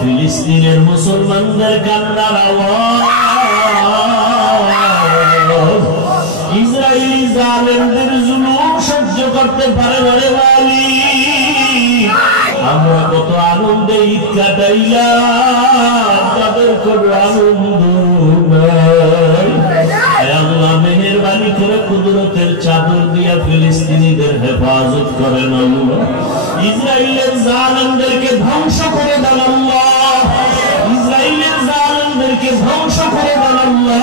ফিলিস্তিনের মুসলমানদের কান্নার আওয়াজ, ইসরায়েলি জালেমদের জুলুম সহ্য করতে পারে না রে ওয়ালি। আমরা কত আনন্দে ঈদ কাটাইলাম, তাদের কোনো আনন্দ নাই। আল্লাহ মেহেরবানি করে কুদরতের চাদর দিয়া ফিলিস্তিনিদের হেফাজত করেন আল্লাহ। ইসরায়েলের জালেমদেরকে ধ্বংস করে দেন আল্লাহ, ইসরায়েলের জালেমদেরকে ধ্বংস করে দেন আল্লাহ।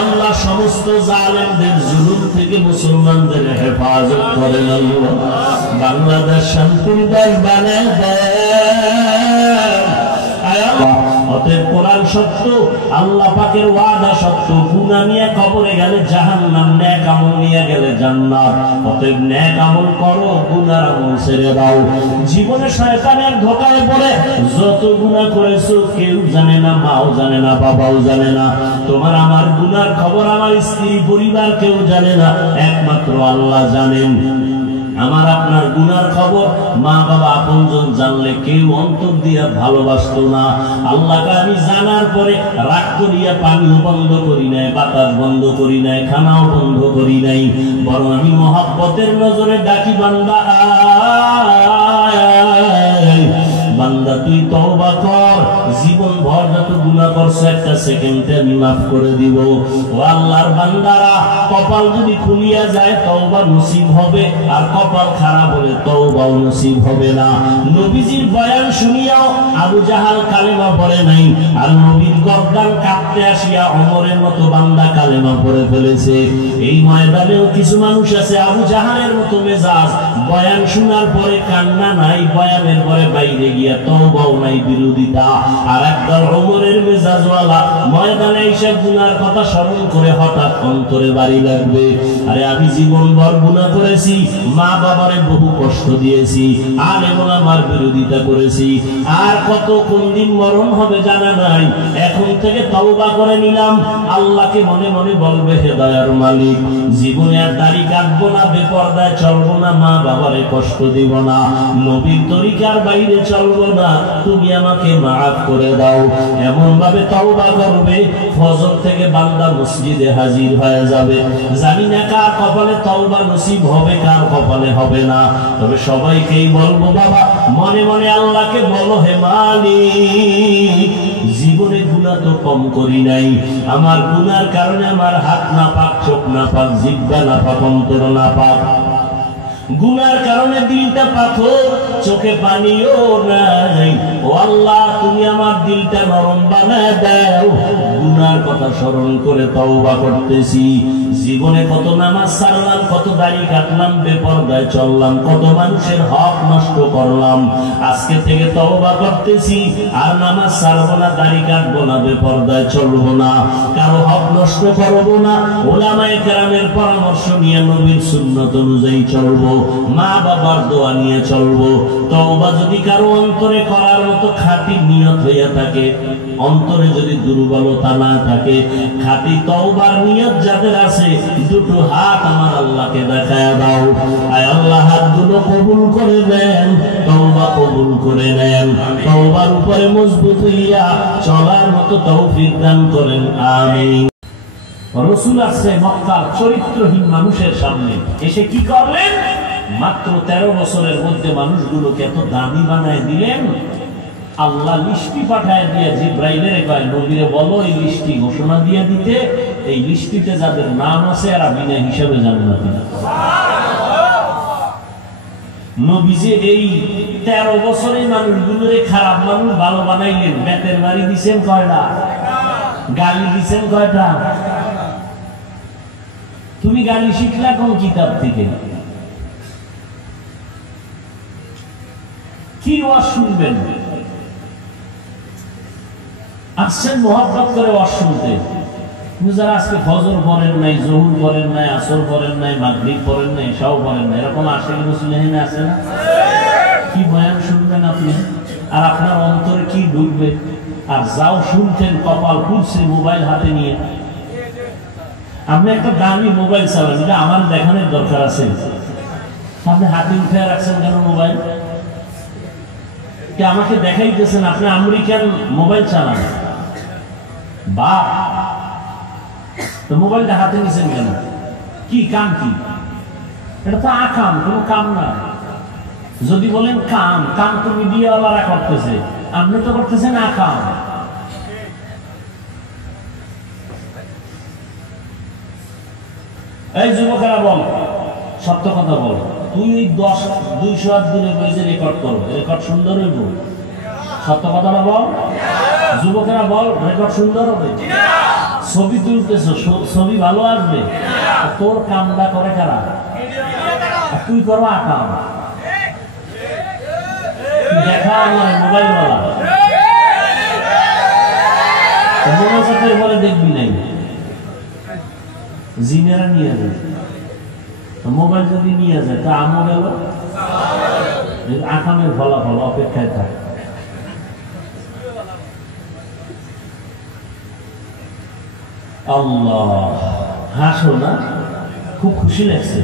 আল্লাহ সমস্ত জালেমদের জুলুম থেকে মুসলমানদের হেফাজত করেন আল্লাহ। বাংলাদেশ শান্তির দেশ বানায় দেন। অতএব কোরআন সত্য, আল্লাহ পাকের ওয়াদা সত্য। গুনাহ নিয়ে কবরে গেলে জাহান্নাম, নেক আমল নিয়ে গেলে জান্নাত। অতএব নেক আমল করো, গুনার আমল ছেড়ে দাও। জীবনে শয়তানের ধোঁকায় পড়ে যত গুনাহ করেছো কেউ জানে না, মাও জানে না, বাবাও জানে না। তোমার আমার গুনার খবর আমার স্ত্রী পরিবার কেউ জানে না, একমাত্র আল্লাহ জানেন। আমার আপনার গুনার খবর মা বাবা আপনজন জানলে কেউ অন্তর দিয়া ভালোবাসতো না। আল্লাহকে আমি জানার পরে রাগ করিয়া পানিও বন্ধ করি নাই, বাতাস বন্ধ করি নাই, খানাও বন্ধ করি নাই, বরং আমি মহব্বতের নজরে ডাকি, বান্দা বান্দা তুই তওবা কর, জীবন ভর যত গুনাহ করছ একটা সেকেন্ডে আমি মাফ করে দিব। ও আল্লাহর বান্দারা, কপাল যদি খুলিয়া যায় তওবা নসিব হবে, আর কপাল খারাপ হলে তওবাও নসিব হবে না। নবীজির বয়ান শুনিয়াও আবু জাহাল কালেমা পড়ে নাই, আর নবীর গর্দান কাটতে আসিয়া ওমরের মতো বান্দা কালেমা পড়ে ফেলেছে। এই ময়দানেও কিছু মানুষ আছে আবু জাহালের মতো মেজাজ, বয়ান শোনার পরে কান্না নাই, বয়ানের পরে বাইরে গিয়া তওবাও নাই, বিরোধিতা। আর একদল ওমরের মেজাজওয়ালা ময়দানে এসে গুনার কথা স্মরণ করে হঠাৎ অন্তরে বাড়ি লাগবে, আরে আমি জীবনভর গুনাহ করেছি, মা বাবারে বহু কষ্ট দিয়েছি, আলেম ওলামার বিরোধিতা করেছি, আর কত কোন দিন মরণ হবে জানা নাই। এখন থেকে তওবা করে নিলাম। আল্লাহকে মনে মনে বলবে, হে দয়ার মালিক, জীবনে আর দাড়ি কাটবো না, বেপরদায় চলবো না, মা বাবারে কষ্ট দিব না, নবীর তরিকার বাইরে চলবো না, তুমি আমাকে মাফ করে দাও। এমন ভাবে তওবা করবে, ফজর থেকে বান্দা মসজিদে হাজির হয়ে যাবে। জানি না কার কপালে তওবা নসিব হবে, কার কপালে হবে না, তবে সবাইকেই বলবো, বাবা মনে মনে আল্লাহকে বলো, হে মালিক, জীবনে গুনাহ তো কম করি নাই, আমার গুনার কারণে আমার হাত না পাক, চোখ না পাক, জিহ্বা না পাক, অন্তর না পাক, গুনার কারণে দিলটা পাথর, চোখে পানিও নাই। ও আল্লাহ, তুমি আমার দিলটা নরম বানায় দাও। গুনার কথা স্মরণ করে তওবা করতেছি। জীবনে কত নামাজ ছাড়লাম, কত দাড়ি কাটলাম, বেপরদায় চললাম, কত মানুষের হক নষ্ট করলাম। আজকে থেকে তওবা করতেছি, আর নামাজ ছাড়বো না, দাড়ি কাটবো না, বেপরদায় চলবো না, কারো হক নষ্ট করবো না, উলামায়ে কেরামের পরামর্শ নিয়ে নবীর সুন্নাত অনুযায়ী চলবো, মা বাবার দোয়া নিয়ে চলবো। তওবা যদি কারো অন্তরে করার মতো খাঁটি নিয়ত হইয়া থাকে, অন্তরে যদি দুর্বলতা না থাকে, খাঁটি তওবার নিয়ত যাদের আছে, দুটো হাত আমার আল্লাহকে দেখায় দাও। আয় আল্লাহ, হাতগুলো কবুল করে নেন, তওবা কবুল করে নেন, তওবার উপরে মজবুত হইয়া চলার মতো তৌফিক দান করেন, আমিন। রাসূল আসছে মক্কার চরিত্রহীন মানুষের সামনে, এসে কি করলেন? মাত্র 13 বছরের মধ্যে মানুষগুলোকে এত দামি বানায় দিলেন। আল্লাহ লিস্টি পাঠায় দিয়ে জিব্রাইলের কয়, নবীরে বলো এই লিস্টি ঘোষণা দিয়ে দিতে, এই লিস্টিতে যাদের নাম আছে এরা বিনা হিসাবে জান্নাতি। নবীজি এই 13 বছরে মানুষগুলোরে খারাপ মানুষ ভালো বানাইলেন। বেতের বাড়ি দিচ্ছেন কয়টা, গালি দিচ্ছেন কয়টা? তুমি গালি শিখলা কোন কিতাব থেকে? কি ওয়াজ শুনবেন? আসছেন মহব্বত করে ওয়াজ শুনতে, যারা আজকে ফজর পড়েন নাই, জোহর পড়েন নাই, আসর পড়েন নাই, মাগরিব পড়েন নাই, এশাও পড়েন নাই, এরকম আশিক মুসলিম আছে না? কি বয়ান শুনবেন আপনি, আর আপনার অন্তরে কি ঢুকবে? আর যাও শুনতেন কপাল খুলছে মোবাইল হাতে নিয়ে। আপনি একটা দামি মোবাইল চালান, এটা আমার দেখানোর দরকার আছে। আপনি হাতে উঠে রাখছেন কেন মোবাইল? কি আমাকে দেখাইতেছেন আপনি আমেরিকান মোবাইল চালান, বা তো মোবাইলটা হাতে নিছেন কেন? কি কাম? কি এটা তো আকাম, কোনো কাম না। যদি বলেন কাম, কাম তো মিডিয়াওয়ালারা করতেছে, আপনি তো করতেছেন আকাম। এই যুবকেরা বল, সত্য কথা বল, তুই ওই 200 হাত দূরে বসে রেকর্ড করবো, রেকর্ড সুন্দর হইব? সত্য কথাটা বল। যুবকেরা বল, রেকর্ড সুন্দর হবে? ছবি তুলতেছ, ছবি ভালো আসবে? তোর কামটা করে কারা? তুই করবো আকাম। দেখা আমার মোবাইলওয়ালা মোনাজাতের পরে দেখবি নাই, জিনেরা নিয়ে যায়। মোবাইল যদি নিয়ে যায় তা আমও গেল, আকামের ফলাফল অপেক্ষায় থাকে। আল্লাহ, হাসো না, খুব খুশি লাগছে।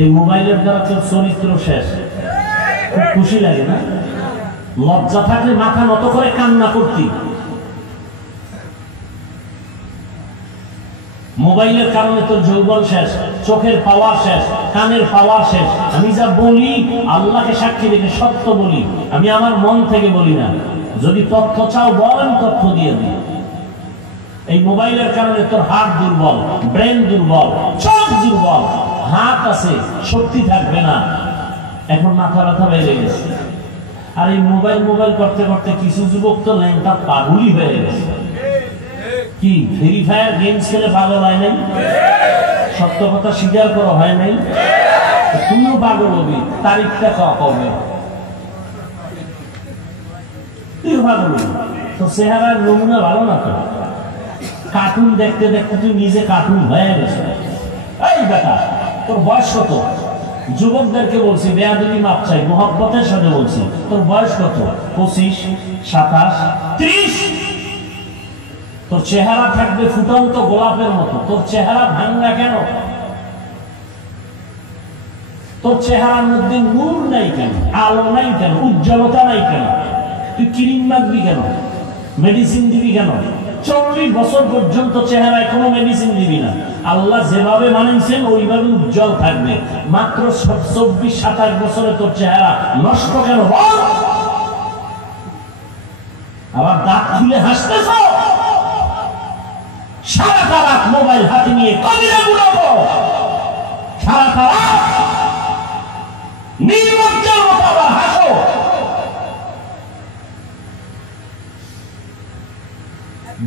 এই মোবাইলের দ্বারা তোর চরিত্র শেষ, খুব খুশি লাগে না? লজ্জা থাকলে মাথা নত করে কান্না করতি। মোবাইলের কারণে তোর যৌবন শেষ, চোখের পাওয়ার শেষ, কানের পাওয়ার শেষ। আমি যা বলি আল্লাহকে সাক্ষী রেখে সত্য বলি, আমি আমার মন থেকে বলি না। যদি তথ্য চাও বলেন, তথ্য দিয়ে দিই। এই মোবাইলের কারণে তোর হার্ট দুর্বল, ব্রেন দুর্বল, চোখ দুর্বল, হাত আছে শক্তি থাকবে না, এখন মাথা ব্যথা বেড়ে গেছে। আর এই মোবাইল করতে করতে কিছু যুবক তো ল্যাংটা পাগলই হয়ে গেছে। কি ফ্রি ফায়ার গেমস খেলে পাগল হয় নাই? সত্য কথা স্বীকার করা হয় নাই? তুমিও পাগল হবি, তারিখটা কবে? তুই পাগল হবি, তো চেহারার নমুনা ভালো না তো। কার্টুন দেখতে দেখতে তুই নিজে কার্টুন হয়ে গেছে। এই বেটা, তোর বয়স কত? যুবকদেরকে বলছি, বেয়াদবি মাপ চাই, মোহব্বতের সাথে বলছি, তোর বয়স কত? 25, 27, 30। তোর চেহারা থাকবে ফুটন্ত গোলাপের মতো, তোর চেহারা ভাঙ্গা কেন? তোর চেহারার মধ্যে নূর নাই কেন? আলো নাই কেন? উজ্জ্বলতা নাই কেন? তুই ক্রিম মাখবি কেন? মেডিসিন দিবি কেন? 40 বছর পর্যন্ত চেহারায় কোনো মেডিসিন দিবি না। আল্লাহ যেভাবে বানিয়েছেন ওইভাবে উজ্জ্বল থাকবে। মাত্র 24-27 বছরে তোর চেহারা নষ্ট কেন? আবার দাঁত খুলে হাসতেছ? সারাটা রাত মোবাইল হাতে নিয়ে কবিরা গুলো, সারাটা রাত নির্লজ্জের মতো আবার হাসো।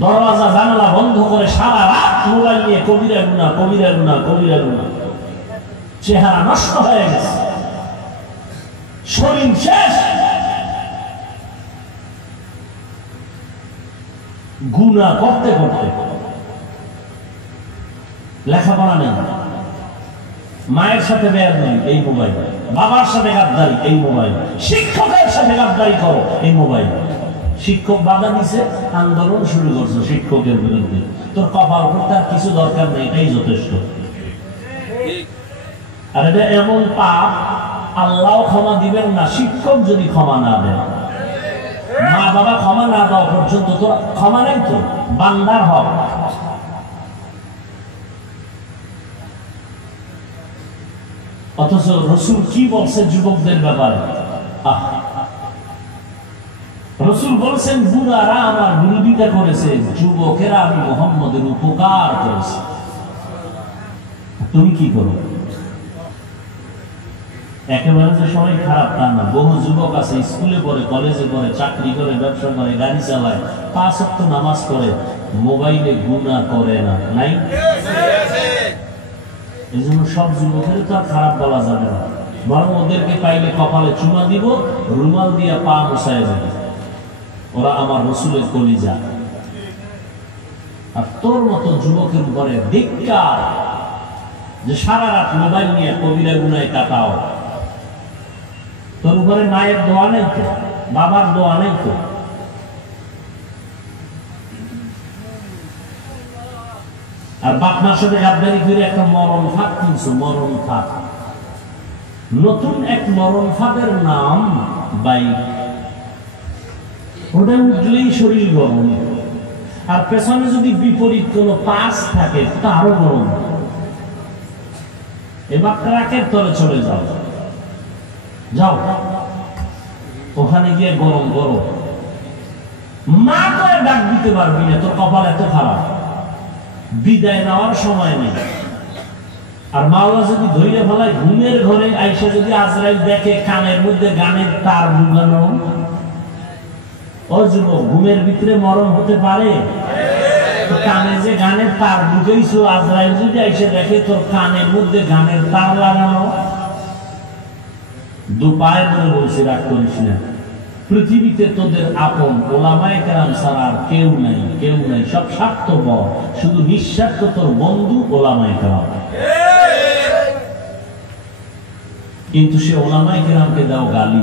দরওয়াজা জানালা বন্ধ করে সারা রাত মোবাইল নিয়ে কবিরা গুনাহ, কবিরা গুনাহ, কবিরা গুনাহ। চেহারা নষ্ট হয়ে গেছে, শরীর শেষ, গুনাহ করতে করতে। লেখাপড়া নেই, মায়ের সাথে বেয়াদবি এই মোবাইল, বাবার সাথে গাদ্দারি এই মোবাইল, শিক্ষকের সাথে গাদ্দারি করো এই মোবাইল। শিক্ষক বাধা দিছে, আন্দোলন শুরু করছো শিক্ষকের বিরুদ্ধে। তোর কপাল করতে আর কিছু দরকার নেই, এটাই যথেষ্ট। আর এটা এমন পাপ আল্লাহ ক্ষমা দিবেন না শিক্ষক যদি ক্ষমা না দেয়। মা বাবা ক্ষমা না দেওয়া পর্যন্ত তোর ক্ষমা নেই, তো বান্দার হক। অথচ রসুল কি বলছে যুবকদের ব্যাপারে? রসুল বলছেন, বুড়ারা আমার বিরোধিতা করেছে, যুবকেরা আমি মুহাম্মদের উপকার করেছে। তুমি কি করো? একেবারে যে সবাই খারাপ তা না। বহু যুবক আছে স্কুলে পড়ে, কলেজে পড়ে, চাকরি করে, ব্যবসা করে, গাড়ি চালায়, 5 ওয়াক্ত নামাজ পড়ে, মোবাইলে গুনাহ করে না, নাই? এই জন্য সব যুবকের তো আর খারাপ বলা যাবে না, বরং ওদেরকে পাইলে কপালে চুমা দিব, রুমাল দিয়া পা মুছায় যাবে। ওরা আমার রসুলের কলিজা। আর তোর মতো যুবকের উপরে ধিক্কার, যে সারা রাত মোবাইল নিয়ে কবিরা গুনায় কাটাও। তোর উপরে মায়ের দোয়া নেই তো, বাবার দোয়া নেই তো। আর বাপ মার সাথে গাদ্দারি করে একটা মরণ ফাঁদ কিনছো, মরণ ফাঁদ। নতুন এক মরণ ফাঁদের নাম বাইক, ওটা উঠলেই শরীর গরম, আর পেছনে যদি বিপরীত কোনো পাশ থাকে তা আরো গরম। এবার ট্রাকের তলে চলে যাও, যাও ওখানে গিয়ে গরম গরম, মা করে ডাক দিতে পারবি না, তোর কপাল এত খারাপ, বিদায় নেওয়ার সময় নেই। আর মাওলা যদি ধৈর্য ফেলায় ঘুমের ঘরে আইসা যদি আজরাইল দেখে কানের মধ্যে গানের তার ঢুকানো, ও যুবক ঘুমের ভিতরে মরণ হতে পারে? কানে যে গানের তার ঢুকেইছো, আজরাইল যদি আইসা দেখে তোর কানের মধ্যে গানের তার লাগানো, দুপায়ে ধরে বলছি রাগ করিস না। পৃথিবীতে তোদের আপন ওলামায়ে কেরাম ছাড়া আর কেউ নাই, কেউ নাই, সব স্বার্থপর, শুধু নিঃস্বার্থ তোর বন্ধু ওলামায়ে কেরাম। কিন্তু সে ওলামায়ে কেরামকে দাও গালি।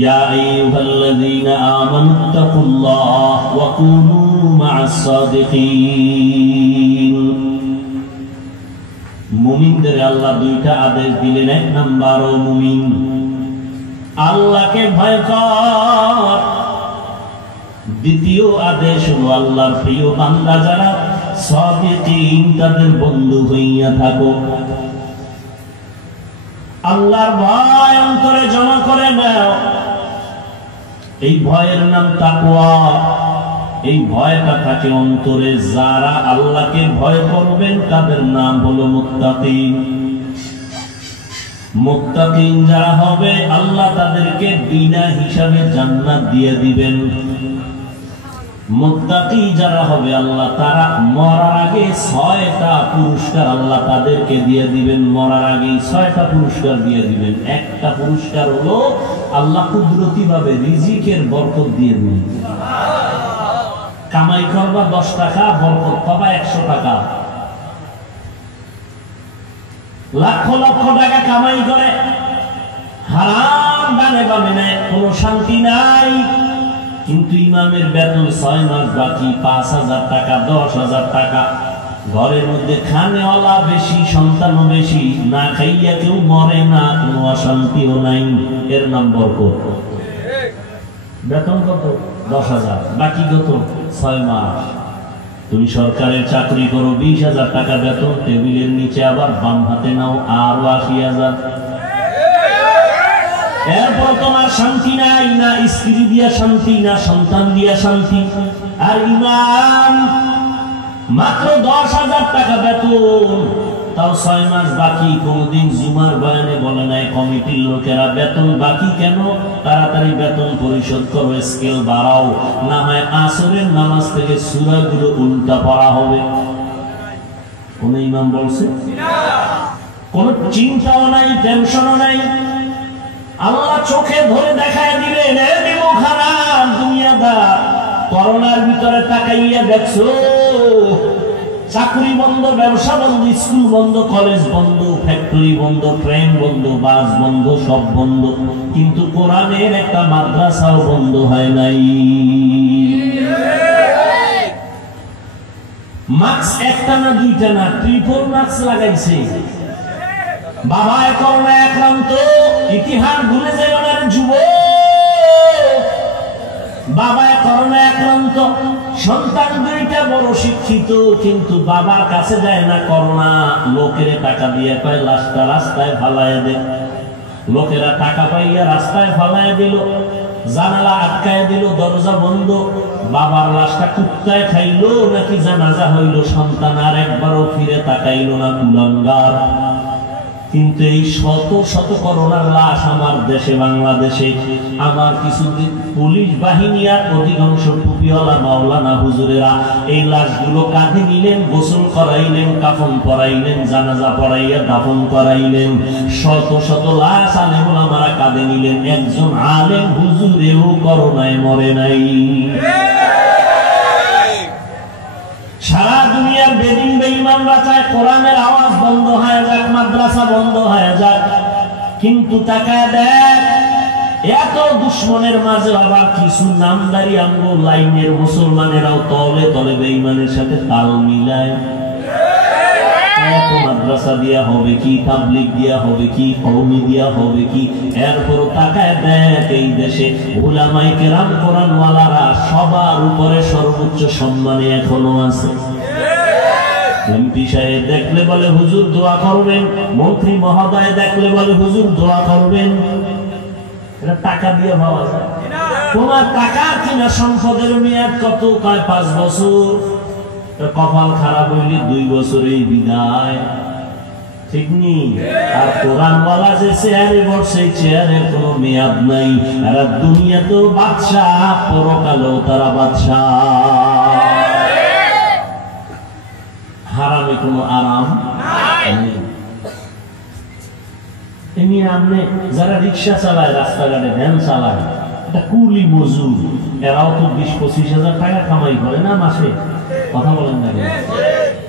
ইয়া আইয়ুহাল্লাযীনা আমানুত্তাকুল্লাহ ওয়া কুনু মা'আস সাদিকিন। মুমিনদের আল্লাহ দুইটা আদেশ দিলেন। এক নাম্বার, ও মুমিন আল্লাহকে ভয় কর। দ্বিতীয় আদেশ হলো আল্লাহর প্রিয় বান্দা যারা সাদিকিন তাদের বন্ধু হইয়া থাকো। আল্লাহর ভয় অন্তরে জমা করে নাও, এই ভয়ের নাম তাকওয়া। এই ভয়টা থাকে অন্তরে, যারা আল্লাহকে ভয় করবেন তাদের নাম হলো মুত্তাকিন। মুত্তাকিন যারা হবে আল্লাহ তাদেরকে বিনা হিসাবে জান্নাত দিয়ে দিবেন। মুত্তাকি যারা হবে আল্লাহ তারা মরার আগে 6টা পুরস্কার আল্লাহ তাদেরকে দিয়ে দিবেন। মরার আগে 6টা পুরস্কার দিয়ে দিবেন। একটা পুরস্কার হলো আল্লাহ কুদরতি ভাবে রিজিকের বরকত দিয়ে দিবেন। কামাই করবা 10 টাকা, বরকত পাবা 100 টাকা। লক্ষ লক্ষ টাকা কামাই করে হারাম ডানে বামে নেয়, কোনো শান্তি নাই। কিন্তু ইমামের বেতন 6 মাস বাকি, 5,000 টাকা, 10,000 টাকা। ঘরের মধ্যে খানেওয়ালা বেশি, সন্তানও বেশি, না খাইয়া কেউ মরে না, কোনো অশান্তিও নাই। এর নাম বরকত। বেতন কত? 10,000, বাকি কত? 6 মাস। তুমি সরকারের চাকরি করো, 20,000 টাকা বেতন, টেবিলের নিচে আবার বাম হাতে নাও আরো 80,000। এরপর তোমার শান্তি নাই, না স্ত্রী দিয়া শান্তি, না সন্তান দিয়া শান্তি। আর ইমাম মাত্র 10,000 টাকা বেতন, তাও 6 মাস বাকি। কোনদিন জুমার বয়ানে বলে নাই কমিটির লোকেরা বেতন বাকি কেন, তাড়াতাড়ি বেতন পরিশোধ করো, স্কেল বাড়াও, না হয় আসরের নামাজ থেকে সূরাগুলো উল্টা পড়া হবে। কোন ইমাম বলছে? কোন চিন্তাও নাই, টেনশনও নাই। আল্লাহ চোখে ধরে দেখায় দিলেন, এ দিমু খারাপ দুনিয়াদার, করোনার ভিতরে তাকাইয়া দেখছো চাকরি বন্ধ, ব্যবসা বন্ধ, স্কুল বন্ধ, কলেজ বন্ধ, ফ্যাক্টরি বন্ধ, ট্রেন বন্ধ, বাস বন্ধ, সব বন্ধ। কিন্তু কোরআনের একটা মাদ্রাসাও বন্ধ হয় নাই। মাস্ক একটা না দুইটা না, ট্রিপল মাস্ক লাগাইছে। বাবা করোনা আক্রান্ত, ইতিহাস ভুলে যায় ওনার যুবক। বাবা করোনা আক্রান্ত, সন্তান দুইটা বড় শিক্ষিত, কিন্তু বাবার কাছে যায় না করোনা। লোকের টাকা দিয়ে কয় লাশটা রাস্তায় ফালায় দে। লোকেরা টাকা পাইয়া রাস্তায় ফালায় দিল, জানালা আটকায় দিল, দরজা বন্ধ। বাবার লাশটা কুত্তায় খাইলো নাকি জানাজা হইল, সন্তান আর একবারও ফিরে তাকাইল না, কুলাঙ্গার। কিন্তু এই শত শত করোনার লাশ আমার দেশে, বাংলাদেশে আমার কিছু পুলিশ বাহিনী আর অধিকাংশ টুপিওয়ালা মাওলানা হুজুরেরা এই লাশগুলো কাঁধে নিলেন, গোসল করাইলেন, কাফন পরাইলেন, জানাজা পড়াইয়া দাফন করাইলেন। শত শত লাশ আলেম ওলামারা কাঁধে নিলেন, একজন আলেম হুজুরেও করোনায় মরে নাই। সারা দুনিয়ার বেদিন বেঈমানরা চায় কোরআনের আওয়াজ বন্ধ হয়ে যাক, মাদ্রাসা বন্ধ হয়ে যাক। কিন্তু তাকায় দেখ, এত দুশ্মনের মাঝে আবার কিছু নামদারি আমগো লাইনের মুসলমানেরাও তলে তলে বেঈমানের সাথে তাল মিলায়। এত মাদ্রাসা দিয়া হবে কি, তাবলিগ দিয়া হবে কি, কওমি দিয়া হবে কি, এরপর তাকায় দেখ এই দেশে উলামায়ে কেরাম কোরআনওয়ালারা সবার উপরে সর্বোচ্চ সম্মানে এখনো আছে। এমপি সাহেব দেখলে বলে হুজুর দোয়া করবেন, মন্ত্রী মহোদয় দেখলে বলে হুজুর দোয়া করবেন। এটা টাকা দিয়ে পাওয়া যায়। তোমার টাকা কিনা সম্পদের মেয়াদ কত? কয় 5 বছর। কপাল খারাপ হইলে 2 বছরেই বিদায়, ঠিক নি? আর কোরআনওয়ালা যে চেয়ারে বসে, চেয়ারের কোনো মেয়াদ নাই। এরা দুনিয়াতেও বাদশাহ, পরকালেও তারা বাদশাহ। হারামে কোনো আরাম নেই। এমনি আপনি যারা রিক্সা চালায়, রাস্তাঘাটে ভ্যান চালায়, এটা কুলি মজুর, এরাও তো 20-25 হাজার টাকা কামাই করে না মাসে? কথা বলেন না কেন?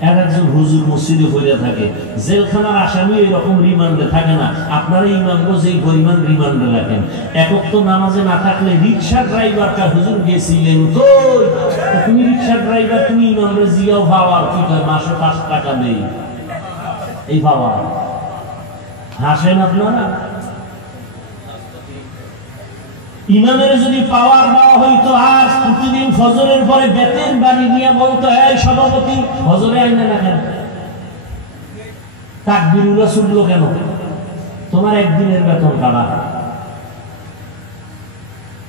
একজন হুজুর মসজিদে হইয়া থাকে, জেলখানার আসামি এরকম রিমান্ডে থাকে না। আপনারা ইমামগো যেই পরিমাণ রিমান্ডে রাখেন, একক তো নামাজে না থাকলে রিক্সা ড্রাইভার কা হুজুর গেছিলেন কই? তুমি রিক্সা ড্রাইভার, তুমি ইমামরে জিয়াও পাওয়ার কি কয় মাসে 5 টাকা দেই, এই পাওয়ার হাসেন আপনারা? ইমামের যদি পাওয়ার দেওয়া হইতো, আর প্রতিদিন ফজরের পরে বেতের বাড়ি নিয়ে বলতো এই সভাপতি ফজরে আইনে না কেন, তাকবীরুল্লাহ শুনলো কেন? তোমার একদিনের বেতন কাটা।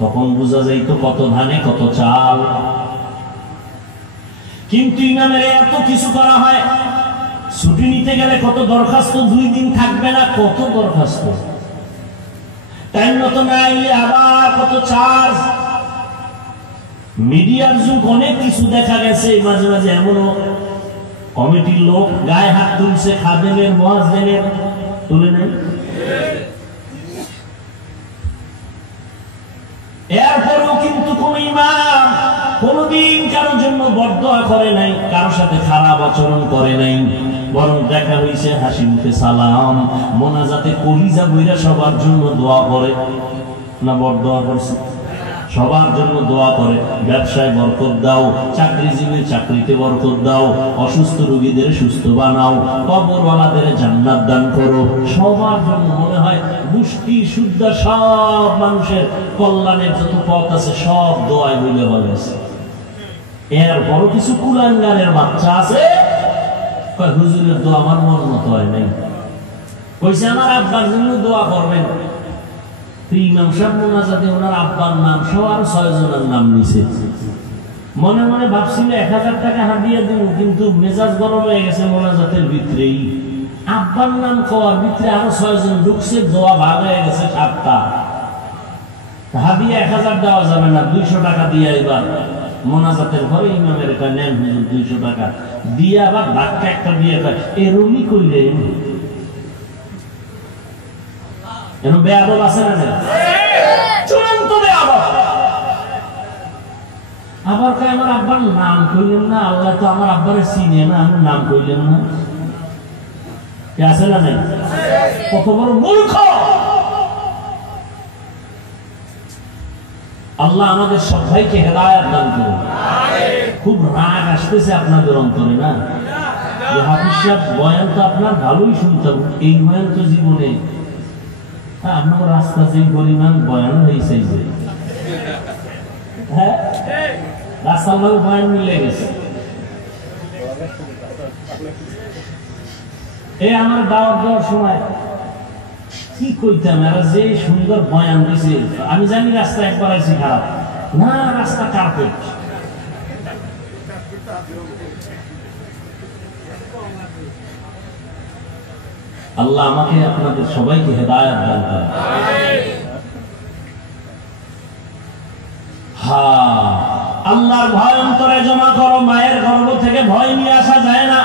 তখন বোঝা যাইত কত ধানে কত চাল। কিন্তু ইমামের এত কিছু করা হয়, ছুটি নিতে গেলে কত দরখাস্ত, 2 দিন থাকবে না, কত দরখাস্ত, টাইম মতো না আইলে আবার কত চার্জ। মিডিয়ার যুগ, অনেক কিছু দেখা গেছে। মাঝে মাঝে এমনও কমিটির লোক গায়ে হাত তুলছে, খাদেমের মুয়াজ্জিনের তুলে নেই। এরপরেও কিন্তু কোন ইমাম কোনদিন কারোর জন্য বদদোয়া করে নাই, কারোর সাথে খারাপ আচরণ করে নাই, বরং দেখা হয়েছে হাসি মুখে সালাম, মোনাজাতে কলিজা বইরা সবার জন্য দোয়া করে না? বদদোয়া করছে? সবার জন্য দোয়া করে। ব্যবসায় বরকত দাও, চাকরিজীবীর চাকরিতে বরকত দাও, অসুস্থ রোগীদের সুস্থ বানাও, কবরওয়ালাদের জান্নাত দান করো। সবার জন্য মনে হয় মুষ্টি শুদ্ধ সব মানুষের কল্যাণের যত পথ আছে সব দোয়ায় বলে বলেছে। এর বড় কিছু কুলাঙ্গারের বাচ্চা আছে, হুজুরের দোয়া আমার মন মতো হয় নাই, কইছে আমার আব্বার জন্য দোয়া করবেন। ইমাম সাহেব মোনাজাতে ওনার আব্বার নাম সহ আরো 6 জনের নাম নিছে। মনে মনে ভাবছিল 1000 টাকা হাদিয়া দিব, কিন্তু মেজাজ গরম হয়ে গেছে মোনাজাতের ভিতরেই। আব্বার নাম কওয়ার ভিতরে আরো 6 জন ঢুকছে, দোয়া ভাগ হয়ে গেছে 7টা। হাদিয়া 1000 দেওয়া যাবে না, 200 টাকা দিয়ে এবার মোনাজাতের ঘরে ইমামের কয় নেন হুজুর 200 টাকা দিয়ে, আবার ধাক্কা একটা দিয়ে কয় এরমি কইলেন। এর বেয়াদব আছে না? চূড়ান্ত বেয়াদব। আবার কয় আমার আব্বার নাম কইলেন না, আল্লাহ তো আমার আব্বারে চিনে না, আমার নাম কইলেন না। আছে না নাই? কত বড় মূর্খ! আল্লাহ আমাদের সবাইকে হেদায়েত দান করুন। খুব রাগ আসতেছে আপনাদের অন্তরে না? যে হাফিজ সাহেব বয়ান তো আপনার ভালোই শুনতাম, এই বয়ান তো জীবনে আপনার রাস্তা যে পরিমাণ বয়ান হয়েছে, হ্যাঁ রাস্তার ভাবে বয়ান মিলে গেছে। এই আমার দাওয়াত দেওয়ার সময় কি কইতাম, এরা যে সুন্দর বয়ান দিছে, আমি জানি রাস্তা একবার আইছি খারাপ না, রাস্তা কার্পেট। আল্লাহ আমাকে আপনাদের সবাইকে হেদায়েত দান করেন। হ্যাঁ, আল্লাহর ভয় অন্তরে জমা করো। মায়ের গর্ভ থেকে ভয় নিয়ে আসা যায় না,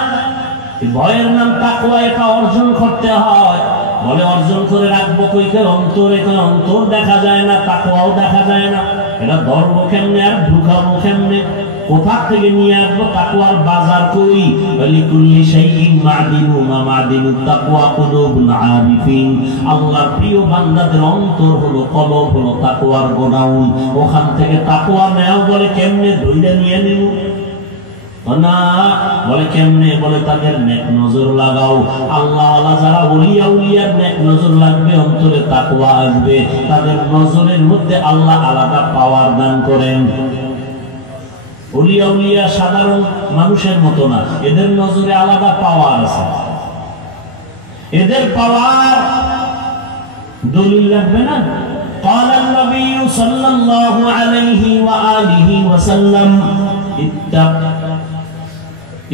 ভয়ের নাম তাকওয়া, এটা অর্জন করতে হয়। বলে অর্জন করে রাখবো কইকে অন্তরে, কই অন্তর দেখা যায় না, তাকওয়াও দেখা যায় না। এটা ধরবো কেমনে আর ঢুকাবো কেমনে? কোথা থেকে নিয়ে আসবো? তাকওয়ার বাজার কই? লিকুল্লি শাইইন মাদিনু মা মাদিনু তাকওয়া কুলুবুল আরিফিন। আল্লাহর প্রিয় বান্দাদের অন্তর হলো, কলব হলো তাকওয়ার গোডাউন। ওখান থেকে তাকওয়া নেও বলে কেমনে ধইরা নিয়ে নিব? না, বলে কেমনে? বলে তাদের নেক নজর লাগাও। আল্লাহ আল্লাহ যারা ওলিয়া উলিয়ার নেক নজর লাগবে, অন্তরে তাকওয়া আসবে, তাদের নজরের মধ্যে আল্লাহ আলাদা পাওয়ার দান করেন। ওলিয়া উলিয়া সাধারণ মানুষের মতো না, এদের নজরে আলাদা পাওয়ার আছে। এদের পাওয়ার দলিল লাগবে না? قال النبي صلى الله عليه وآله وسلم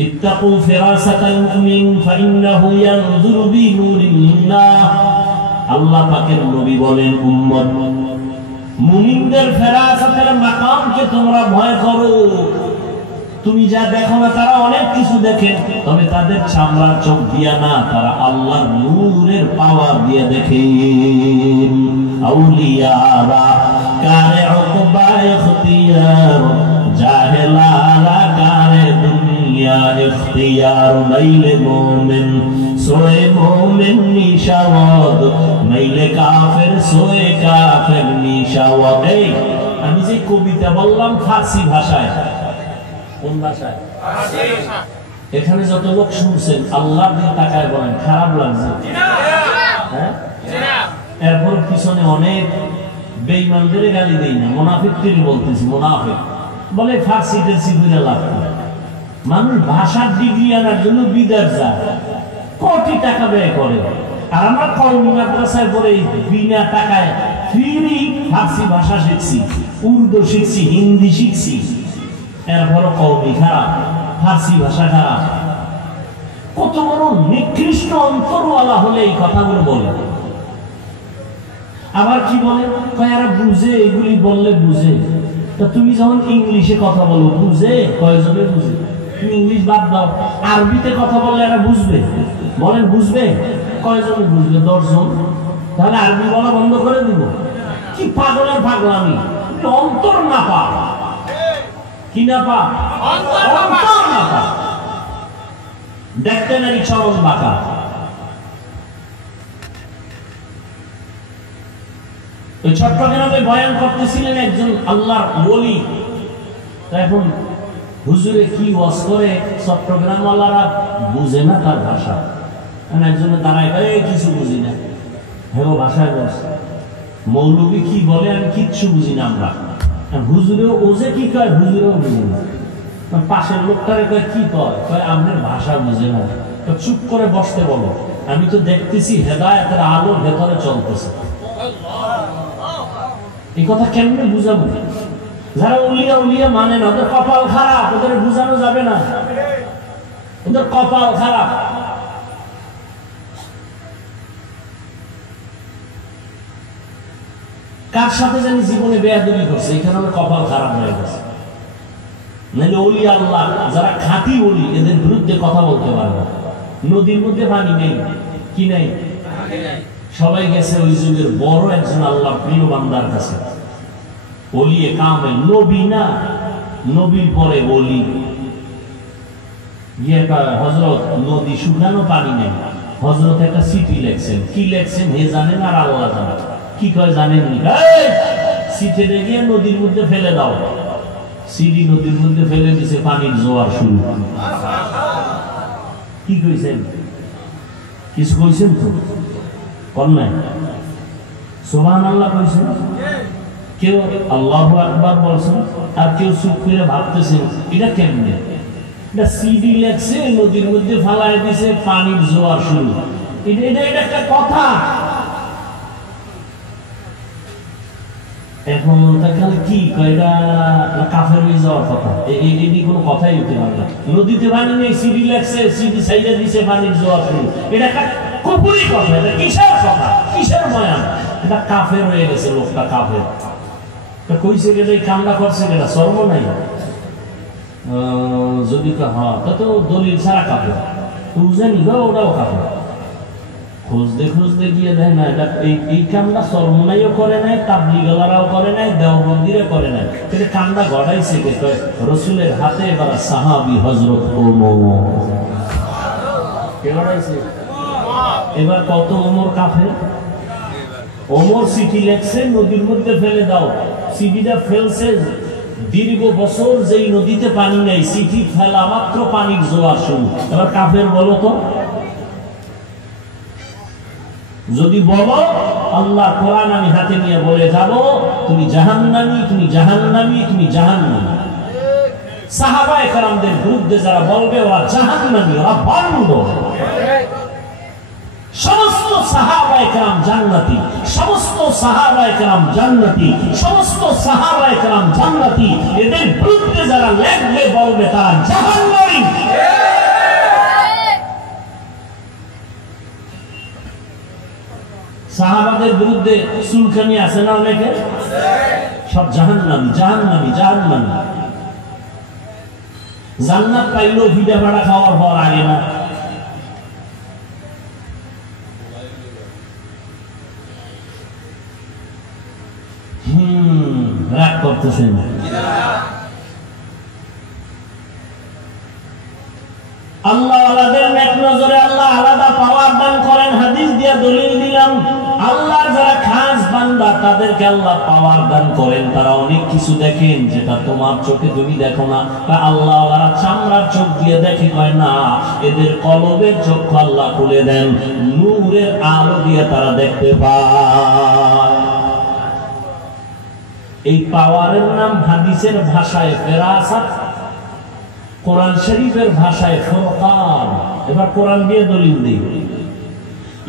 اتقوا فراسة المؤمن فإنه ينظر بنور الله। আল্লাহ পাকের নবী বলেন, উম্মত মুমিনদের ফেরাসাতের মাকামকে তোমরা ভয় করো। তুমি যা দেখো না, তারা অনেক কিছু দেখে, তবে তাদের চামড়ার চোখ দিয়া না, তারা আল্লাহর নূরের পাওয়ার দিয়ে দেখে। আউলিয়ারা কারে উকবা ইখতিয়ার, জাহেলারা কারে দুনিয়া ইখতিয়ার। মাইলে মুমিন সোয়ে মুমিন নিশাওয়াত, মাইলে কাফের সোয়ে কাফের নিশাওয়াত। এই আমি যে কবিতা বললাম ফার্সি ভাষায়, কোন ভাষায়? এখানে যত লোক শুনছেন আল্লাহর দিকে তাকায় বলেন, খারাপ লাগছে? হ্যাঁ, এরপর পিছনে অনেক বেঈমানদের গালি দেই না, মুনাফিকদের বলতেছি। মুনাফিক বলে ফার্সিতে সিভিরে লাভ করে। মানুষ ভাষার ডিগ্রি আনার জন্য বিদেশ যায়, কোটি টাকা ব্যয় করে, আর আমরা কওমি মাদ্রাসায় পড়ে বিনা টাকায় ফ্রি ফার্সি ভাষা শিখছি, উর্দু শিখছি, হিন্দি শিখছি। এরপরও কওমি খারাপ, ফার্সি ভাষা খারাপ। কত বড় নিকৃষ্ট অন্তরওয়ালা হলে এই কথাগুলো বলে। আবার কি বলে, কয়েরা বুঝে, এগুলি বললে বুঝে। তা তুমি যখন ইংলিশে কথা বলো, বুঝে? কয়জনে বুঝে? তুমি ইংলিশ বাদ দাও, আরবিতে কথা বললে এরা বুঝবে? বলেন বুঝবে? কয়জনে বুঝবে? 10 জন। তাহলে আরবি বলা বন্ধ করে দিব? কি পাগলের পাগলামি! অন্তর না পা, কি না পা? অন্তর না পা। দেখতে নাকি চরণ বাঁকা। ওই চট্টগ্রামে বয়ান করতেছিলেন একজন আল্লাহর ওলি। এখন হুজুরে কি ওয়াজ করে, চট্টগ্রাম ওয়ালারা বুঝে না তার ভাষা। একজনে দাঁড়ায়, কিছু বুঝি না, হ্যাঁ ভাষায় বলছে। মৌলবী কি বলে আমি কিচ্ছু বুঝি না। আমরা হুজুরেও ও যে কি কয়, হুজুরেও বুঝি না। পাশের লোকটারে কয় কি কয়, আপনার ভাষা বুঝে না, চুপ করে বসতে বলো, আমি তো দেখতেছি হেদায়েতের আলো ভেতরে চলতেছে। এই কথা কেমনে বুঝাবো? যারা উলিয়া উলিয়া মানে না, ওদের কপাল খারাপ, ওদের বুঝানো যাবে না, ওদের কপাল খারাপ। কার সাথে জানি জীবনে বেয়াদবি করছে, এখানে আমার কপাল খারাপ হয়ে গেছে। নাহলে ওলি আল্লাহ যারা খাঁটি ওলি, এদের বিরুদ্ধে কথা বলতে পারবে। নদীর মধ্যে পানি নেই, কি নাই? সবাই গেছে ওই যুগের বড় একজন আল্লাহ প্রিয় বান্দার কাছে। ওলিয়ে কামেল, নবী না, নবীর পরে ওলি। হযরত নদী শুকানো, পানি নেই। হযরত একটা চিঠি লেখছেন, কি লেখছেন হে জানেন আর আল্লাহ জানেন। কি কয় জানেননি? চিঠিটা গিয়ে নদীর মধ্যে ফেলে দাও। সিডি নদীর মধ্যে ফেলে দিছে, পানির জোয়ার শুরু। কি কইছেন? কিছু কইছেন তো? কর নাই? সুবহানাল্লাহ কইছেন, কেউ আল্লাহু আকবার বলছেন, আর কেউ চুপ করে ভাবতেছেন এটা কেমনে। এটা সিডি লেখছে, নদীর মধ্যে ফালায় দিছে, পানির জোয়ার শুরু। এটা একটা কথা? এখন কি কয়টা কাফের হয়ে যাওয়ার কথা? এই কোনো কথাই হতে পারে না। নদীতে পানি নেই, সিডি লেখছে, সিডি সাইডে দিছে, পানির জোয়ার শুরু। এটা একটা কুপুরি কথা। এটা কিসের কথা, কিসের বয়ান? এটা কাফের হয়ে গেছে, লোকটা কাফের। কইছে গেলে এই কামটা করছে কেনা, শর্ম নাই? যদি হ্যাঁ, তা তো দলিল ছাড়া কাফের। বুঝেনি গো, ওটাও কাফের। খুঁজতে খুঁজতে গিয়ে দেয় না, এটা এই কামটা সরমনাইও করে নাই, তাবলিগলারাও করে নাই, দেওবন্দিরা করে নাই। কিন্তু কামটা ঘটাইছে কে? রসুলের হাতে এবার সাহাবী হযরত ওমর। কে ঘটাইছে? এবার কত ওমর কাফের। ওমর চিঠি লেখছে, নদীর মধ্যে ফেলে দাও। চিঠিটা ফেলছে, দীর্ঘ বছর যেই নদীতে পানি নেই, চিঠি ফেলা মাত্র পানির জোয়ার শুরু। এবার কাফের বলো তো, যদি বলো আল্লাহ কোরআন আমি হাতে নিয়ে বলে যাব তুমি জাহান্নামী, তুমি জাহান্নামী, তুমি জাহান্নামী, সাহাবায়ে কেরামদের বিরুদ্ধে যারা বলবে ওরা জাহান্নামী, ওরা ভণ্ড। সমস্ত সাহাবায়ে কেরাম জান্নাতি, সমস্ত সাহাবায়ে কেরাম জান্নাতি, সমস্ত সাহাবায়ে কেরাম জান্নাতি। এদের বিরুদ্ধে যারা লেখবে বলবে তারা জাহান্নামী। সাহাবাদের বিরুদ্ধে চুলকানি আছে না অনেকে, সব জাহান্নামী, জাহান্নামী, জাহান্নামী। জান্নাত পাইলেও ভিডা ভাড়া খাওয়ার পর আগে না। রাগ করতেছেন আল্লাহ আলাদের নেক নজরে আল্লাহ আলাদা পাওয়ার দান করেন। হাদিস দিয়া দলিল দিলাম, আল্লাহর যারা খাস বান্দা তাদেরকে আল্লাহ পাওয়ার দান করেন। তারা অনেক কিছু দেখেন যেটা তোমার চোখে তুমি দেখো না। আল্লাহ ওরা চামড়ার চোখ দিয়ে দেখে, কয় না, এদের কলবের চক্ষু আল্লাহ খুলে দেন, নূরের আলো দিয়ে তারা দেখতে পায়। এই পাওয়ারের নাম হাদিসের ভাষায় ফেরাসাত, কোরআন শরীফের ভাষায় ফুরকান। এবার কোরআন দিয়ে দলিল দেই,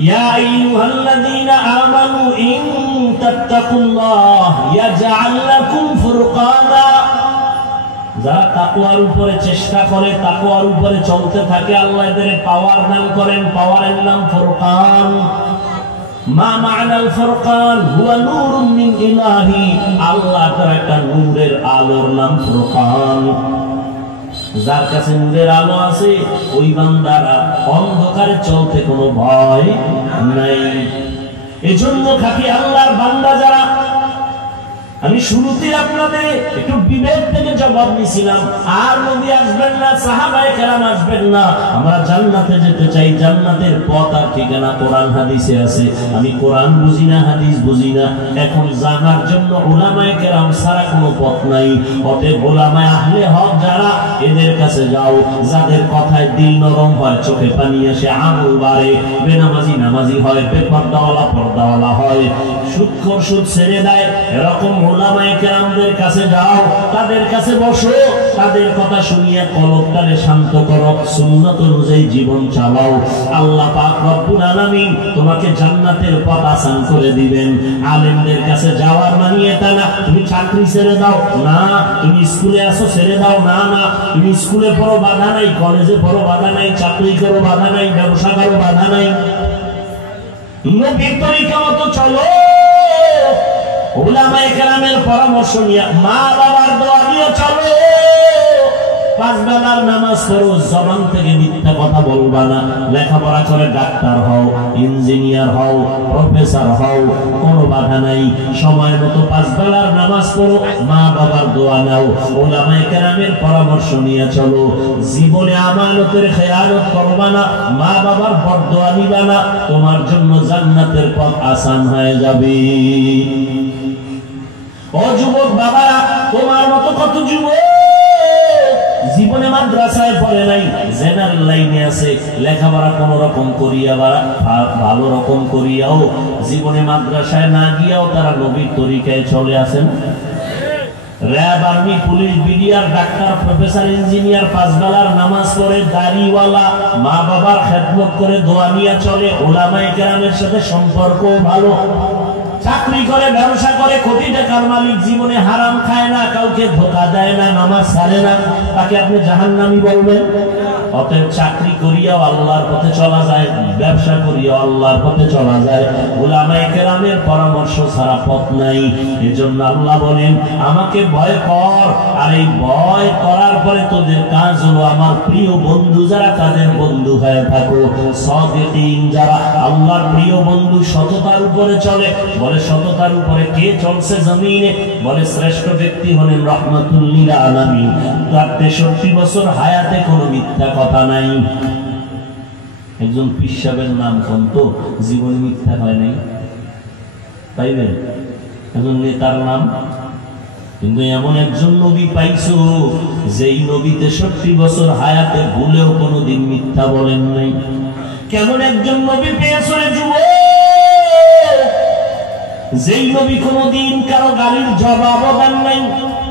ইয়া আইয়ুহাল্লাযীনা আমানু ইন তাত্তাকুল্লাহ ইয়াজআল লাকুম ফুরকানা। যারা তাকওয়ার উপরে চেষ্টা করে, তাকওয়ার উপরে চলতে থাকে, আল্লাহ এদের পাওয়ার দান করেন। পাওয়ারের নাম ফুরকান। মা মা'নাল ফুরকান হুয়া নূরুম মিন ইলাহি। আল্লাহ তার একটা নূরের আলোর নাম ফুরকান। যার কাছে নূরের আলো আছে ওই বান্দারা অন্ধকারে চলতে কোনো ভয় নাই। এজন্য খাঁটি আল্লাহর বান্দা যারা, আমি শুরুতে আপনাদের একটু বিবেক থেকে জবাব দিয়েছিলাম, আর নবী আসবেন না, সাহাবায়ে কেরাম আসবেন না, আমরা জান্নাতে যেতে চাই। জান্নাতের পথ আর ঠিকানা কোরআন হাদিসে আছে। আমি কোরআন বুঝি না, হাদিস বুঝি না, এখন জানার জন্য উলামায়ে কেরাম ছাড়া কোনো পথ নাই। অতএব উলামায়ে আহলে হক যারা, এদের কাছে যাও, যাদের কথায় দিল নরম হয়, চোখে পানি আসে, আমল বাড়ে, বেনামাজি নামাজি হয়, বেপরদাওয়ালা পর্দাওয়ালা হয়, সুদখোর সুদ ছেড়ে দেয়, এরকম উলামায়ে কেরামদের কাছে যাও, তাদের কাছে বসো, তাদের কথা শুনিয়ে কলবটারে শান্ত করো, সুন্নাত অনুযায়ী জীবন চালাও। আল্লাহ পাক রব্বুল আলামিন তোমাকে জান্নাতের পথ আসান করে দিবেন। আলেমদের কাছে যাওয়ার মানে এটা না তুমি চাকরি ছেড়ে দাও, না, তুমি স্কুলে আসো ছেড়ে দাও, না, না, তুমি স্কুলে পড়ো বাধা নাই, কলেজে পড়ো বাধা নাই, চাকরি করো বাধা নাই, ব্যবসা করো বাধা নাই, নবীর তরিকা মতো চলো। উলামায়ে কেরামের পরামর্শ নিয়ে, মা বাবার দোয়া দিয়ে চলো। 5 বেলার নামাজ পড়ো, জবান থেকে মিথ্যা কথা বলবা না। লেখাপড়া করে ডাক্তার হও, ইঞ্জিনিয়ার হও, প্রফেসর হও, কোনো বাধা নাই। সময় মতো 5 বেলার নামাজ পড়ো, মা বাবার দোয়া নাও, উলামায়ে কেরামের পরামর্শ নিয়ে চলো। জীবনে আমানতের খেয়ানত করবা না, মা বাবার বরদোয়া নিবা না, তোমার জন্য জান্নাতের পথ আসান হয়ে যাবে। ও যুবক বাবারা, তোমার মতো কত যুবক জীবনে মাদ্রাসায় পড়ে নাই, জেনারেল লাইনে আছে, লেখাপড়া কোন রকম করিয়া বা ভালো রকম করিয়াও জীবনে মাদ্রাসায় না গিয়াও তারা নবীর তরিকায় চলে আসেন। RAB, army, police, BDR, doctor, professor, engineer, 5 বেলার নামাজ পড়ে, দাড়িওয়ালা, মা বাবার খেদমত করে, দোয়া নিয়ে চলে, উলামায়ে কেরামের সাথে সম্পর্ক ভালো, চাকরি করে, ব্যবসা করে, কোটি টাকার মালিক, জীবনে হারাম খায় না, কাউকে ধোঁকা দেয় না, নামাজ ছাড়ে না, তাকে আপনি জাহান্নামী বলবেন? অতএব চাকরি করিয়াও আল্লাহর পথে চলা যায়, ব্যবসা করিয়াও আল্লাহর পথে চলা যায়। উলামায়ে কেরামের পরামর্শ ছাড়া পথ নাই। এজন্য আল্লাহ বলেন, আমাকে ভয় কর, আর এই ভয় করার পরে তোদের কাজ হলো আমার প্রিয় বন্ধু যারা, তাদের বন্ধু হয়ে থাকো। সাদিকিন যারা, আল্লাহর প্রিয় বন্ধু, সততার উপরে চলে। বলে সততার উপরে কে চলছে জমিনে? বলে শ্রেষ্ঠ ব্যক্তি হলেন রাহমাতুল লিল আলামিন। তার 63 বছর হায়াতে কোনো মিথ্যা কথা নাই। একজন পীর সাহেবের নাম কোন তো জীবনে মিথ্যা হয় নাই, পাইবেন? একজন নেতার নাম কিন্তু এমন একজন নবী পাইছো যেই নবী 63 বছর হায়াতে ভুলেও কোনোদিন মিথ্যা বলেন নাই। কেমন একজন নবী পেয়েছো রে যুবক, যেই নবী কোনোদিন কারো গালির জবাবও দেন নাই।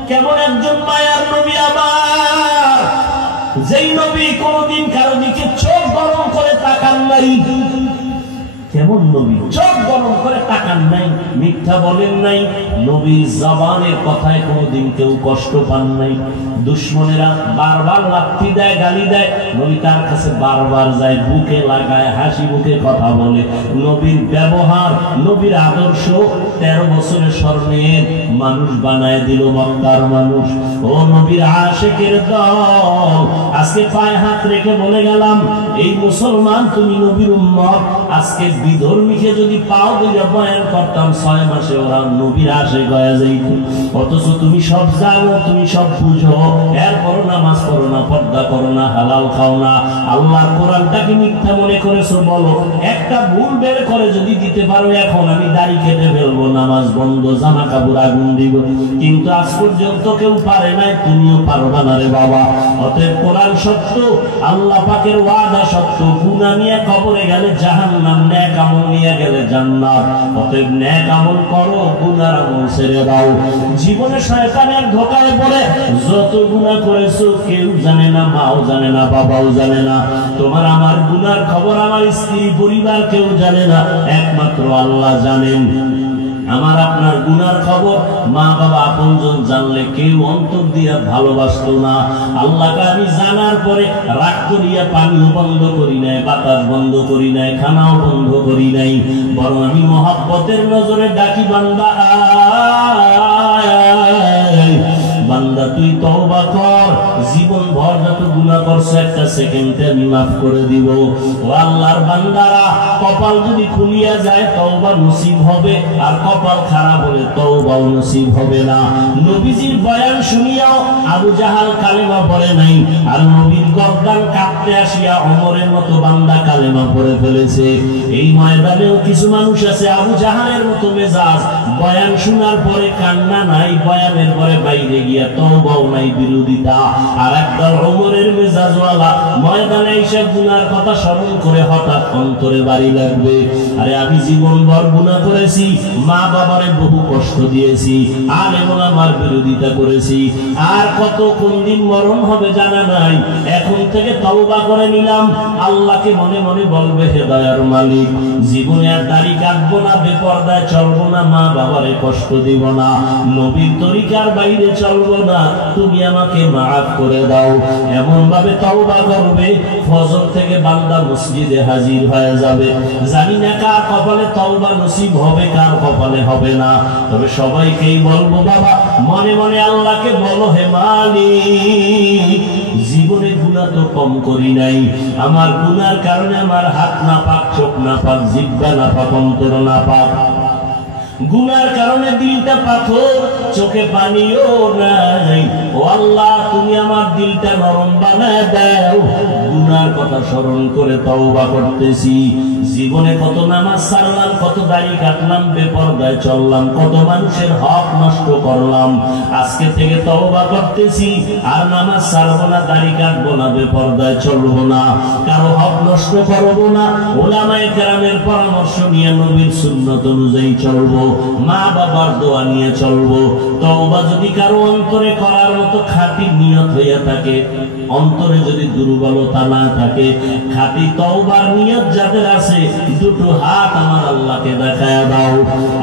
কেমন একজন মায়ার নবী আমার, যেই নবী কোনোদিন কারো দিকে চোখ গরম করে তাকান নাই। কেমন নবী, চোখ গরম করে তাকান নাই, মিথ্যা বলেন নাই, নবীর জবানের কথায় কোনোদিন কেউ কষ্ট পান নাই। দুশ্মনেরা বারবার লাথি দেয়, গালি দেয়, নবী তার কাছে বারবার যায়, বুকে লাগায়, হাসি মুখে কথা বলে। নবীর ব্যবহার, নবীর আদর্শ 13 বছরের স্বর্ণের মানুষ বানায় দিল মক্কার মানুষ। ও নবীর আশিকের দল, আজকে পায়ে হাত রেখে বলে গেলাম, এই মুসলমান তুমি নবীর উম্মত। আজকে বিধর্মীকে যদি পাও দুইটা বয়ান করতাম 6 মাসে ওরা নবীর আশিক হয়ে যাইত। অথচ তুমি সব জানো, তুমি সব বুঝো, এরপর নামাজ পড়ো না, পর্দা করো না, হালাল খাও না, আল্লাহর কোরআনটাকে মিথ্যা মনে করেছো। বলো, একটা ভুল বের করে যদি দিতে পারো, এখন আমি দাড়ি কেটে ফেলবো, নামাজ বন্ধ, জামা কাপড় আগুন দিব। কিন্তু আজ পর্যন্ত কেউ পারে নাই, তুমিও পারবা না রে বাবা। অতএব কোরআন সত্য, আল্লাহ পাকের ওয়াদা সত্য। গুনাহ নিয়ে কবরে গেলে জাহান্নাম, নেক আমল নিয়ে গেলে জান্নাত। অতএব নেক আমল করো, গুনার আমল ছেড়ে দাও। জীবনে শয়তানের ধোঁকায় পড়ে যত গুনাহ করেছো কেউ জানে না, মাও জানে না, বাবাও জানে না। তোমার আমার গুনার খবর আমার স্ত্রী পরিবার কেউ জানে না, একমাত্র আল্লাহ জানেন। আমার আপনার গুনার খবর মা বাবা আপনজন জানলে কেউ অন্তর দিয়া ভালোবাসতো না। আল্লাহকে আমি জানার পরে রাগ করিয়া পানিও বন্ধ করি নাই, বাতাস বন্ধ করি নাই, খানাও বন্ধ করি নাই, বরং আমি মহব্বতের নজরে ডাকি, বান্দা বান্দা তুই তওবা কর, জীবন ভর যত গুনাহ করছো একটা সেকেন্ডে আমি মাফ করে দিব। ও আল্লাহর বান্দারা, কপাল যদি খুলিয়া যায় তওবা নসিব হবে, আর কপাল খারাপ হলে তওবাও নসিব হবে না। নবীজির বয়ান শুনিয়াও আবু জাহাল কালেমা পড়ে নাই, আর নবীর গর্দান কাঁপতে আসিয়া ওমরের মতো বান্দা কালেমা পড়ে ফেলেছে। এই ময়দানেও কিছু মানুষ আছে আবু জাহালের মতো মেজাজ, বয়ান শোনার পরে কান্না নাই, বয়ানের পরে বাইরে গিয়া তওবাও নাই, বিরোধিতা। আর একদল ওমরের মেজাজওয়ালা ময়দানে এসে গুনার কথা স্মরণ করে হঠাৎ অন্তরে বাড়ি লাগবে, আরে আমি জীবন ভর গুনাহ করেছি, মা বাবারে বহু কষ্ট দিয়েছি, আলেম ওলামার বিরোধিতা করেছি, আর কত কোন দিন মরণ হবে জানা নাই। এখন থেকে তওবা করে নিলাম। আল্লাহকে মনে মনে বলবে, হে দয়ার মালিক, জীবনে আর দাড়ি কাটবো না, বেপরদায় চলবো না, মা বাবারে কষ্ট দিব না, নবীর তরিকার বাইরে চলবো না, তুমি আমাকে মাফ করে দাও। এমন ভাবে তওবা করবে, ফজর থেকে বান্দা মসজিদে হাজির হয়ে যাবে। জানি না কার কপালে তওবা নসিব হবে, কার কপালে হবে না। তবে সবাইকেই বলবো, বাবা মনে মনে আল্লাহকে বলো, হে মালিক, জীবনে গুনাহ তো কম করি নাই, আমার গুনার কারণে আমার হাত না পাক, চোখ না পাক, জিহ্বা না পাক, অন্তর না পাক, গুনার কারণে দিলটা পাথর, চোখে পানিও নাই। ও আল্লাহ, তুমি আমার দিলটা নরম বানায় দাও। গুনার কথা স্মরণ করে তওবা করতেছি। জীবনে কত নামাজ ছাড়লাম, কত দাড়ি কাটলাম, বেপরদায় চললাম, কত মানুষের হক নষ্ট করলাম। আজকে থেকে তওবা করতেছি, আর নামাজ ছাড়বো না, দাড়ি কাটবো না, বেপরদায় চলবো না, কারো হক নষ্ট করবো না, ওলামায়ে কেরামের পরামর্শ নিয়ে নবীর সুন্নাত অনুযায়ী চলবো, মা বাবার দোয়া নিয়ে চলবো। তওবা যদি কারো অন্তরে করার মতো খাঁটি নিয়ত হইয়া থাকে, অন্তরে যদি দুর্বলতা না থাকে, খাঁটি তওবার নিয়ত যাদের আছে, দুটো হাত আমার আল্লাহকে দেখায় দাও।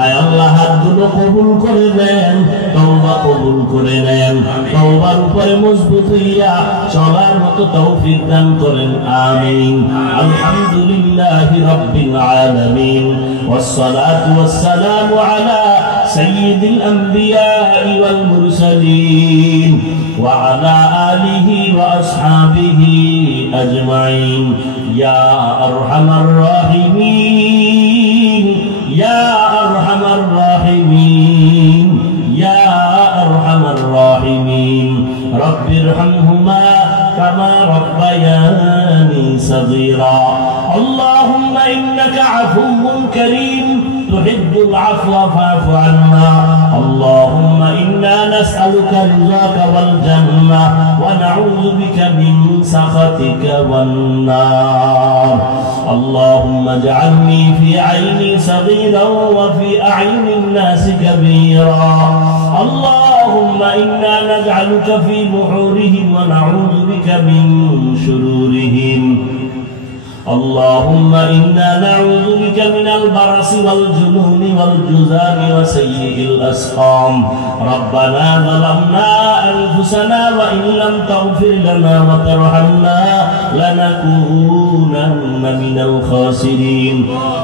আয় আল্লাহ, হাতগুলো কবুল করে নেন, তওবা কবুল করে নেন, তওবার উপরে মজবুত হইয়া চলার মতো তৌফিক দান করেন, আমিন। আলহামদুলিল্লাহি রাব্বিল আলামিন, والصلاة والسلام على سيد الأنبياء والمرسلين وعلى آله وأصحابه أجمعين. يا أرحم الراحمين، يا أرحم الراحمين، يا أرحم الراحمين. رب ارحمهما كما ربياني صغيرا. اللهم إنك عفو كريم تحب العفو فاعف عنا. اللهم إنا نسألك رضاك والجنة ونعوذ بك من سخطك والنار اللهم اجعلني في عيني صغيرا وفي أعين الناس كبيرا اللهم إنا نجعلك في نحورهم ونعوذ بك من شرورهم اللهم إنا نعوذ بك من البرص والجنون والجذام وسيء الأسقام ربنا ظلمنا أنفسنا وإن لم تغفر لنا وترحمنا لنكونن من الخاسرين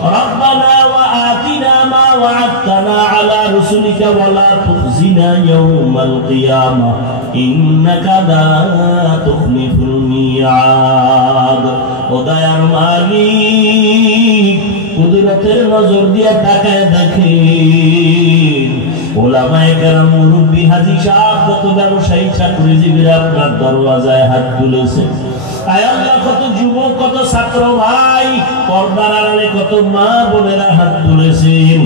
ربنا وآتنا ما وعدتنا على رسلك ولا تخزنا يوم القيامة إنك لا تخلف الميعاد ওদায়ার মালিক কুদরতের নজর দিয়ে তাকায় দেখেন ওলামায়ে কেরাম মুরব্বি হাজী সাহেব কত ব্যবসায়ী চাকরিজীবীরা আপনার দরওয়াজায় হাত তুলেছে আয় আল্লাহ কত যুবক কত ছাত্র ভাই পর্দার আড়ালে কত মা বোনেরা হাত তুলেছেন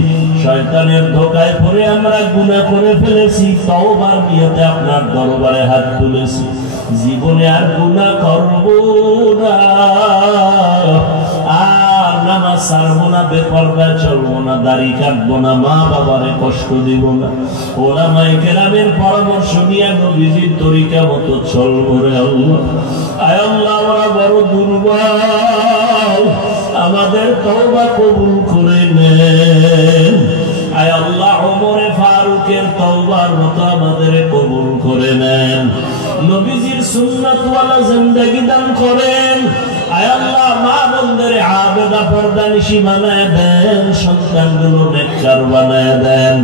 শয়তানের ধোঁকায় পড়ে আমরা গুনাহ করে ফেলেছি তওবার নিয়তে আপনার দরবারে হাত তুলেছি জীবনে আর গুনাহ করব না আর নামাজ ছাড়বো না বেপরদায় চলবো না দাড়ি কাটবো না মা বাবারে কষ্ট দিব না ওলামায়ে কেরামের পরামর্শ নিয়ে নবীজির তরিকা মতো চলবো রে আল্লাহ আয় আল্লাহ আমরা বড় দুর্বল আমাদের তওবা কবুল করে নেন আয় আল্লাহ ওমরে ফারুকের তওবার মতো আমাদের কবুল করে নেন নবীজির সুন্নাত ওয়ালা জিন্দেগি দান করেন আয় আল্লাহ মা বোনদের আবেদা পর্দানিশী বানায় দেন সন্তানগুলো নেককার বানায় দেন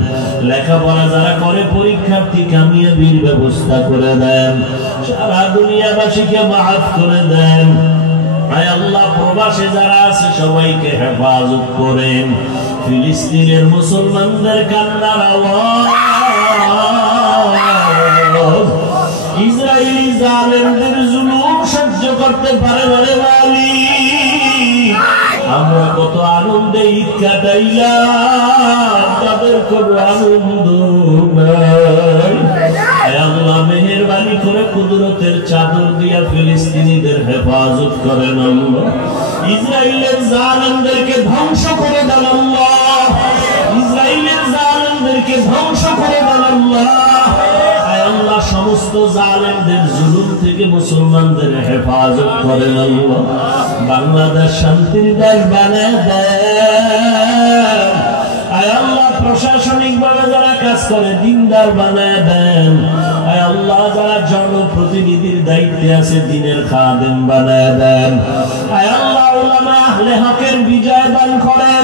লেখাপড়া যারা করে পরীক্ষার্থী কামিয়াবির ব্যবস্থা করে দেন সারা দুনিয়াবাসীকে মাফ করে দেন আয় আল্লাহ প্রবাসে যারা আছে সবাইকে হেফাজত করেন ফিলিস্তিনের মুসলমানদের কান্নার আওয়াজ ইসরায়েলি জালেমদের জুলুম সহ্য করতে পারে বলে মালিক আমরা কত আনন্দে ঈদ কাটাইলাম তাদের কোনো আনন্দ নাই আল্লাহ মেহেরবানি করে কুদরতের চাদর দিয়া ফিলিস্তিনিদের হেফাজত করেন আল্লাহ ইসরায়েলের জালেমদেরকে ধ্বংস করে দেন আল্লাহ ইসরায়েলের জালেমদেরকে ধ্বংস করে দেন আল্লাহ আল্লাহ সমস্ত জালেমদের জুলুম থেকে মুসলমানদের হেফাজত করেন আল্লাহ বাংলাদেশ শান্তির দেশ বানায় দেন আয় আল্লাহ প্রশাসনিক ভাবে যারা কাজ করে দিনদার বানায় দেন আয় আল্লাহ যারা জনপ্রতিনিধির দায়িত্বে আছে দিনের খাদেম বানায় দেন আয় আল্লাহ উলামা আহলে হকের বিজয় দান করেন।